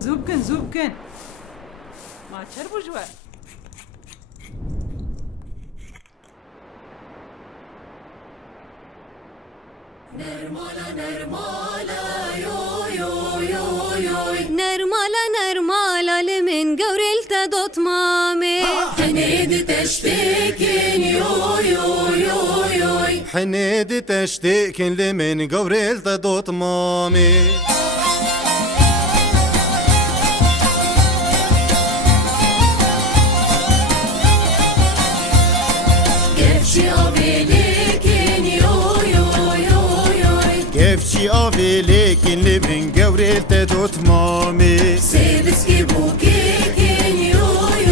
زوو بکەن ماچەر بژوە نرمالا لمن قورلت دوت مامي حنيد تشتكين يوي حنيد تشتكين لمن قورلت دوت مامي كيفشي أبيليكين يوي كيفشي أبيليكين لمن قورلت دوت مامي سيبسكي بوكيكين يوي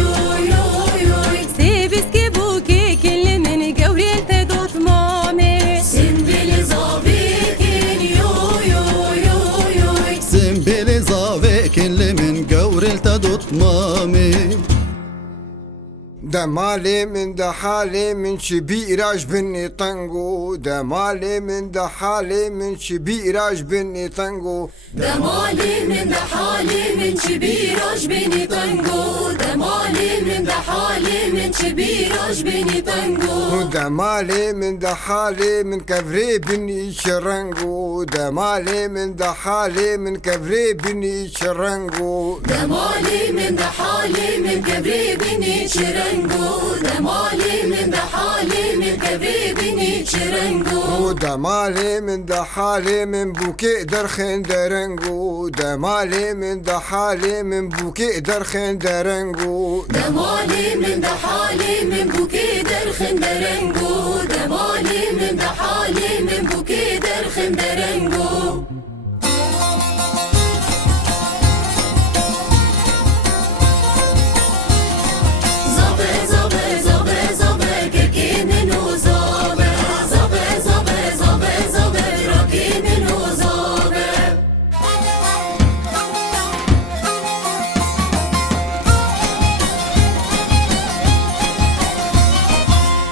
سيبسكي بوكي كل من قورلت دوت مامي سنبل زابيكين يوي سنبلي زافيكين لمن قورلت دوت مامي دمالي من دحالي من شبيراج بني طنقو دمالي من دحالي من شبيراج بني طنقو دمالي من دحالي من شبيراج بني طنقو دمالي من دحالي من شبيراج بني طنقو دمالي من دحالي من كفري بني شرنقو دمالي من دحالي من كفري بني شرنقو دمالي من دحالي من كبري بني شرنقو دمالي من دحالي من كبري بني شرنقو دمالي من دحالي من بوكي درخن درنقو دمالي من دحالي من بوكي درخن درنقو دمالي من دحالي من بوكي درخن درنقو دمالي من دحالي من بوكي درخن درنقو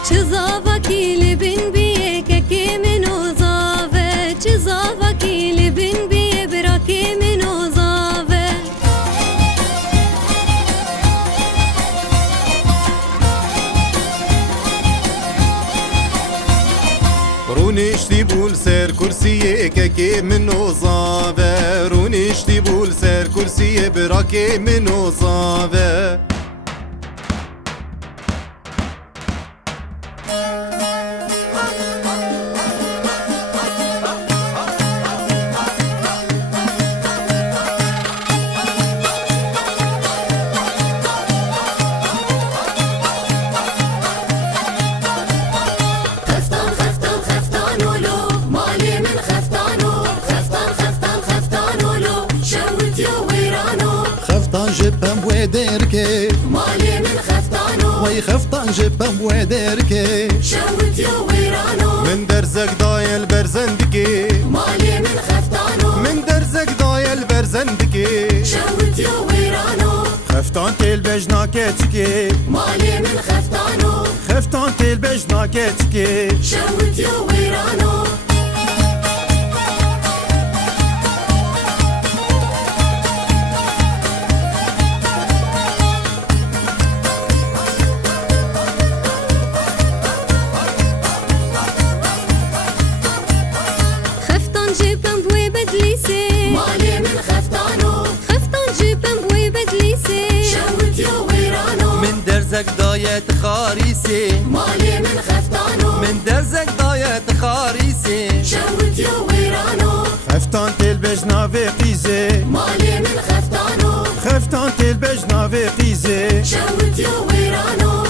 چزاوا کیل بین بیه که کی منو زاوه چزاوا کیل بین بیه برا کی منو زاوه رونيشتي بول سير كرسي كي منو صابه رونيشتي بول سير كرسي براكي منو صابه خفتان جبم ودركي مالي من خفتانو وي خفتان جبم ودركي شوت يا ويرانو من درزك ضايل برزندكي مالي من خفتانو من درزك ضايل برزندكي شوت يا ويرانو خفتان تيل بجناكتشكي مالي من خفتانو خفتان تيل بجناكتشكي شوت يا ويرانو خفتان جيبم بوي بدليسي مالي من خفتانو خفتان جيبم بوي بدليسي شوت يا ويرانو من درزك ضايت خاريسي مالي من خفتانو من درزك ضايت خاريسي شوت يا ويرانو خفتان تيل بجناوي قيزي مالي من خفتانو خفتان تيل بجناوي قيزي شوت يا ويرانو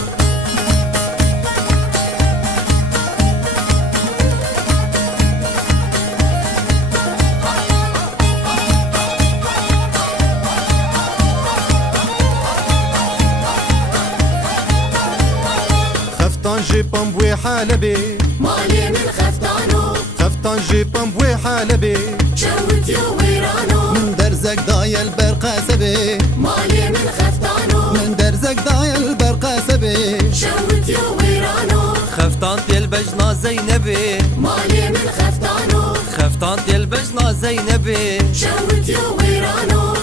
خفتان جيبم بوي حالبي مالي من خفتانو خفتان جيبم بوي حالبي شوت يا ويرانو من درزك ضايل برقاسبي مالي من خفتانو من درزك ضايل برقاسبي شوت يا ويرانو خفتان تيل بجنا زينبي مالي من خفتانو خفتان تيل بجنا زينبي شوت يا ويرانو